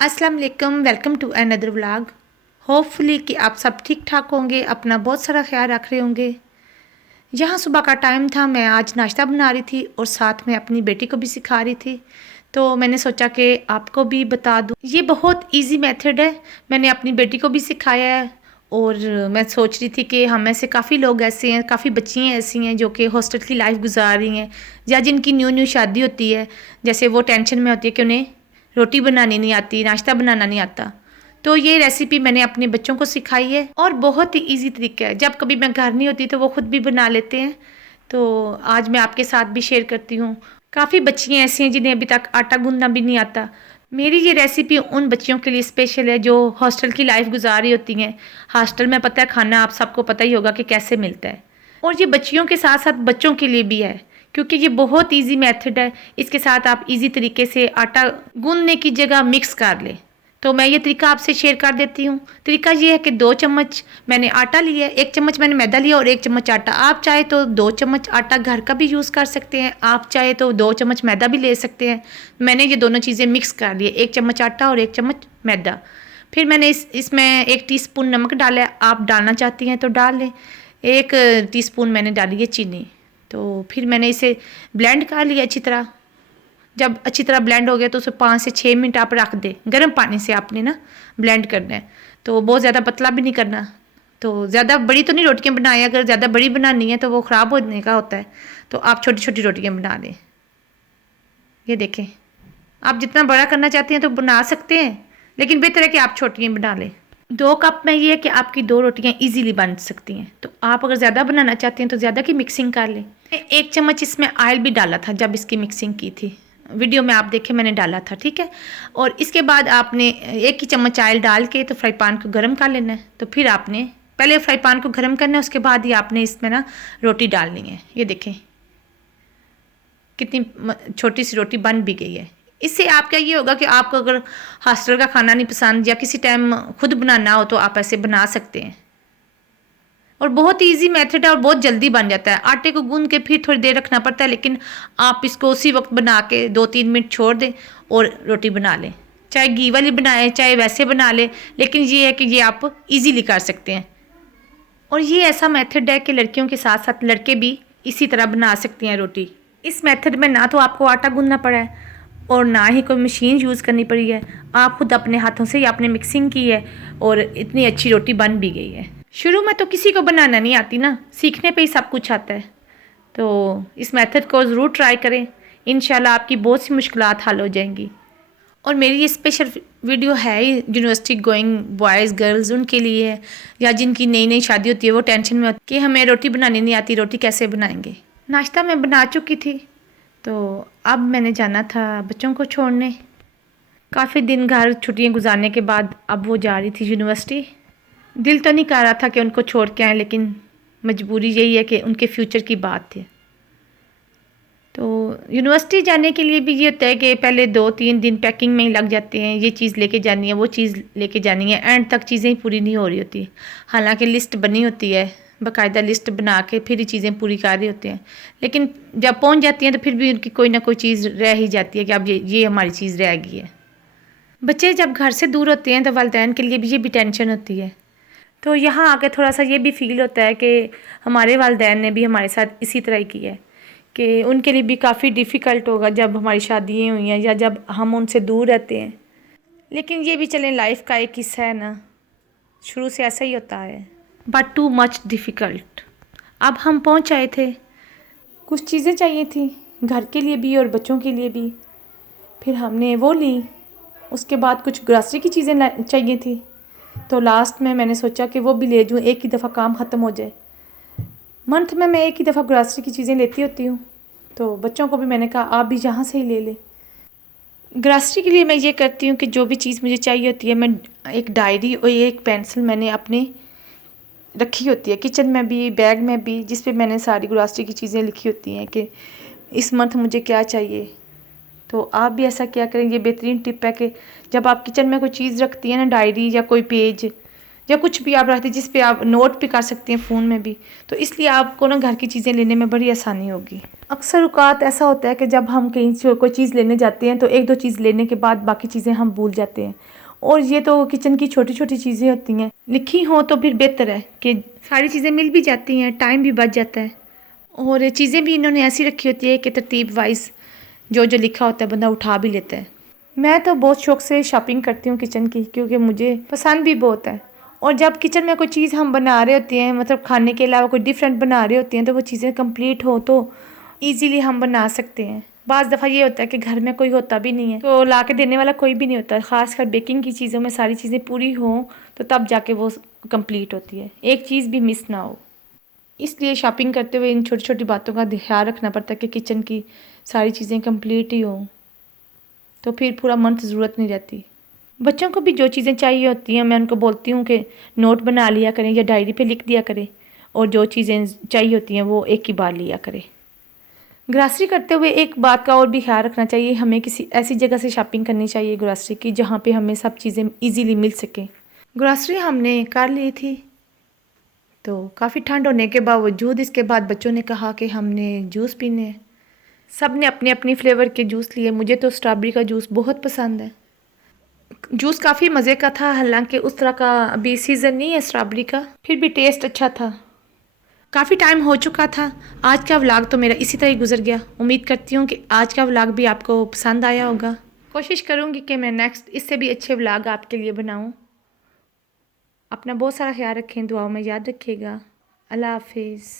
अस्सलाम वालेकुम, welcome to another vlog. Hopefully कि आप सब ठीक ठाक होंगे, अपना बहुत सारा ख्याल रख रहे होंगे। यहाँ सुबह का टाइम था, मैं आज नाश्ता बना रही थी और साथ में अपनी बेटी को भी सिखा रही थी। तो मैंने सोचा कि आपको भी बता दूँ। ये बहुत इजी मेथड है, मैंने अपनी बेटी को भी सिखाया है। और मैं सोच रही थी कि हम में से काफ़ी लोग ऐसे हैं, काफ़ी बच्चियाँ ऐसी हैं जो कि हॉस्टल की लाइफ गुजार रही हैं, या जिनकी न्यू न्यू शादी होती है। जैसे वो टेंशन में होती है कि उन्हें रोटी बनानी नहीं आती, नाश्ता बनाना नहीं आता। तो ये रेसिपी मैंने अपने बच्चों को सिखाई है और बहुत ही इजी तरीका है। जब कभी मैं घर नहीं होती तो वो खुद भी बना लेते हैं। तो आज मैं आपके साथ भी शेयर करती हूँ। काफ़ी बच्चियाँ ऐसी हैं जिन्हें अभी तक आटा गूंदना भी नहीं आता। मेरी ये रेसिपी उन बच्चियों के लिए स्पेशल है जो हॉस्टल की लाइफ गुजार रही होती हैं। हॉस्टल में पता है खाना आप सबको पता ही होगा कि कैसे मिलता है। और ये बच्चियों के साथ साथ बच्चों के लिए भी है, क्योंकि ये बहुत इजी मेथड है। इसके साथ आप इजी तरीके से आटा गूंदने की जगह मिक्स कर लें। तो मैं ये तरीका आपसे शेयर कर देती हूँ। तरीका ये है कि 2 चम्मच मैंने आटा लिया है, 1 चम्मच मैंने मैदा लिया और 1 चम्मच आटा। आप चाहे तो 2 चम्मच आटा घर का भी यूज़ कर सकते हैं, आप चाहे तो 2 चम्मच मैदा भी ले सकते हैं। मैंने ये दोनों चीज़ें मिक्स कर ली, 1 चम्मच आटा और 1 चम्मच मैदा। फिर मैंने इसमें 1 टीस्पून नमक डाला है, आप डालना चाहती हैं तो डाल लें। 1 टीस्पून मैंने डाली है चीनी। तो फिर मैंने इसे ब्लेंड कर लिया अच्छी तरह। जब अच्छी तरह ब्लेंड हो गया तो उसे 5 से 6 मिनट आप रख दें। गर्म पानी से आपने ना ब्लेंड करना है, तो बहुत ज़्यादा पतला भी नहीं करना। तो ज़्यादा बड़ी तो नहीं रोटियां बनाएं, अगर ज़्यादा बड़ी बनानी है तो वो ख़राब होने का होता है। तो आप छोटी छोटी रोटियां बना लें। ये देखें, आप जितना बड़ा करना चाहते हैं तो बना सकते हैं, लेकिन बेहतर है कि आप छोटियाँ बना लें। 2 कप में ये है कि आपकी 2 रोटियां इजीली बन सकती हैं। तो आप अगर ज़्यादा बनाना चाहते हैं तो ज़्यादा की मिक्सिंग कर लें। 1 चम्मच इसमें ऑयल भी डाला था जब इसकी मिक्सिंग की थी, वीडियो में आप देखें मैंने डाला था, ठीक है। और इसके बाद आपने 1 ही चम्मच ऑयल डाल के तो फ्राई पैन को गर्म कर लेना है। तो फिर आपने पहले फ्राई पैन को गर्म करना है, उसके बाद ही आपने इसमें ना रोटी डालनी है। ये देखें कितनी छोटी सी रोटी बन भी गई है। इससे आपका ये होगा कि आपको अगर हॉस्टल का खाना नहीं पसंद या किसी टाइम खुद बनाना हो तो आप ऐसे बना सकते हैं। और बहुत इजी मेथड है और बहुत जल्दी बन जाता है। आटे को गूंद के फिर थोड़ी देर रखना पड़ता है, लेकिन आप इसको उसी वक्त बना के 2-3 मिनट छोड़ दें और रोटी बना लें। चाहे घी वाली बनाएं चाहे वैसे बना लें, लेकिन ये है कि ये आप इजीली कर सकते हैं। और ये ऐसा मेथड है कि लड़कियों के साथ साथ लड़के भी इसी तरह बना सकते हैं रोटी। इस मेथड में ना तो आपको आटा गूंदना पड़ा है और ना ही कोई मशीन यूज़ करनी पड़ी है। आप खुद अपने हाथों से ही आपने मिक्सिंग की है और इतनी अच्छी रोटी बन भी गई है। शुरू में तो किसी को बनाना नहीं आती ना, सीखने पे ही सब कुछ आता है। तो इस मेथड को ज़रूर ट्राई करें, इंशाल्लाह आपकी बहुत सी मुश्किलात हल हो जाएंगी। और मेरी ये स्पेशल वीडियो है यूनिवर्सिटी गोइंग बॉयज़ गर्ल्स उनके लिए है, या जिनकी नई नई शादी होती है, वो टेंशन में होती है कि हमें रोटी बनानी नहीं आती, रोटी कैसे बनाएंगे। नाश्ता मैं बना चुकी थी, तो अब मैंने जाना था बच्चों को छोड़ने। काफ़ी दिन घर छुट्टियां गुजारने के बाद अब वो जा रही थी यूनिवर्सिटी। दिल तो नहीं कर रहा था कि उनको छोड़ के आएँ, लेकिन मजबूरी यही है कि उनके फ्यूचर की बात थी। तो यूनिवर्सिटी जाने के लिए भी ये होता है कि पहले 2-3 दिन पैकिंग में ही लग जाते हैं। ये चीज़ लेके जानी है, वो चीज़ लेके जानी है, एंड तक चीज़ें ही पूरी नहीं हो रही होती। हालांकि लिस्ट बनी होती है, बाकायदा लिस्ट बना के फिर ही चीज़ें पूरी कर रही होती हैं, लेकिन जब पहुंच जाती हैं तो फिर भी उनकी कोई ना कोई चीज़ रह ही जाती है कि अब ये हमारी चीज़ रह गई है। बच्चे जब घर से दूर होते हैं तो वालिदैन के लिए भी ये भी टेंशन होती है। तो यहाँ आके थोड़ा सा ये भी फील होता है कि हमारे वालिदैन ने भी हमारे साथ इसी तरह ही किया है, कि उनके लिए भी काफ़ी डिफ़िकल्ट होगा जब हमारी शादियाँ हुई हैं या जब हम उनसे दूर रहते हैं। लेकिन ये भी चलें, लाइफ का एक हिस्सा है ना, शुरू से ऐसा ही होता है। But too much difficult. अब हम पहुँच आए थे, कुछ चीज़ें चाहिए थी घर के लिए भी और बच्चों के लिए भी, फिर हमने वो ली। उसके बाद कुछ ग्रॉसरी की चीज़ें चाहिए थी, तो लास्ट में मैंने सोचा कि वो भी ले जाऊँ, एक ही दफ़ा काम ख़त्म हो जाए। मंथ में मैं एक ही दफ़ा ग्रॉसरी की चीज़ें लेती होती हूँ, तो बच्चों को भी मैंने कहा आप भी यहाँ से ही ले लें। ग्रॉसरी के लिए मैं ये करती हूँ कि जो भी चीज़ मुझे चाहिए होती है, मैं एक डायरी और एक पेंसिल मैंने अपने रखी होती है, किचन में भी बैग में भी, जिस पे मैंने सारी ग्रॉसरी की चीज़ें लिखी होती हैं कि इस मंथ मुझे क्या चाहिए। तो आप भी ऐसा क्या करें, ये बेहतरीन टिप है कि जब आप किचन में कोई चीज़ रखती हैं ना, डायरी या कोई पेज या कुछ भी आप रखते हैं जिस पे आप नोट भी कर सकते हैं फ़ोन में भी, तो इसलिए आपको ना घर की चीज़ें लेने में बड़ी आसानी होगी। अक्सर औक़ात ऐसा होता है कि जब हम कहीं से कोई चीज़ लेने जाते हैं तो एक दो चीज़ लेने के बाद बाकी चीज़ें हम भूल जाते हैं। और ये तो किचन की छोटी छोटी चीज़ें होती हैं, लिखी हों तो फिर बेहतर है कि सारी चीज़ें मिल भी जाती हैं, टाइम भी बच जाता है। और चीज़ें भी इन्होंने ऐसी रखी होती है कि तरतीब वाइज जो जो लिखा होता है बंदा उठा भी लेता है। मैं तो बहुत शौक़ से शॉपिंग करती हूँ किचन की, क्योंकि मुझे पसंद भी बहुत है। और जब किचन में कोई चीज़ हम बना रहे होते हैं, मतलब खाने के अलावा कोई डिफरेंट बना रहे होते हैं, तो वो चीज़ें कंप्लीट हो तो ईज़िली हम बना सकते हैं। बाज़ दफ़ा ये होता है कि घर में कोई होता भी नहीं है, तो ला के देने वाला कोई भी नहीं होता। ख़ासकर बेकिंग की चीज़ों में सारी चीज़ें पूरी हों तो तब जाके वो कंप्लीट होती है, एक चीज़ भी मिस ना हो। इसलिए शॉपिंग करते हुए इन छोटी छोटी बातों का ध्यान रखना पड़ता है कि किचन की सारी चीज़ें कंप्लीट ही हों, तो फिर पूरा मंथ ज़रूरत नहीं रहती। बच्चों को भी जो चीज़ें चाहिए होती हैं मैं उनको बोलती हूँ कि नोट बना लिया करें या डायरी पे लिख दिया करें, और जो चीज़ें चाहिए होती हैं वो एक ही बार लिया करें। ग्रॉसरी करते हुए एक बात का और भी ख्याल रखना चाहिए, हमें किसी ऐसी जगह से शॉपिंग करनी चाहिए ग्रॉसरी की जहाँ पे हमें सब चीज़ें ईज़िली मिल सकें। ग्रॉसरी हमने कर ली थी, तो काफ़ी ठंड होने के बावजूद इसके बाद बच्चों ने कहा कि हमने जूस पीने हैं। सब ने अपने अपनी फ्लेवर के जूस लिए। मुझे तो स्ट्रॉबेरी का जूस बहुत पसंद है। जूस काफ़ी मज़े का था, हालांकि उस तरह का अभी सीज़न नहीं है स्ट्रॉबेरी का, फिर भी टेस्ट अच्छा था। काफ़ी टाइम हो चुका था। आज का व्लॉग तो मेरा इसी तरह ही गुजर गया। उम्मीद करती हूँ कि आज का व्लॉग भी आपको पसंद आया होगा। कोशिश करूँगी कि मैं नेक्स्ट इससे भी अच्छे व्लॉग आपके लिए बनाऊँ। अपना बहुत सारा ख्याल रखें, दुआओं में याद रखिएगा। अल्लाह हाफिज़।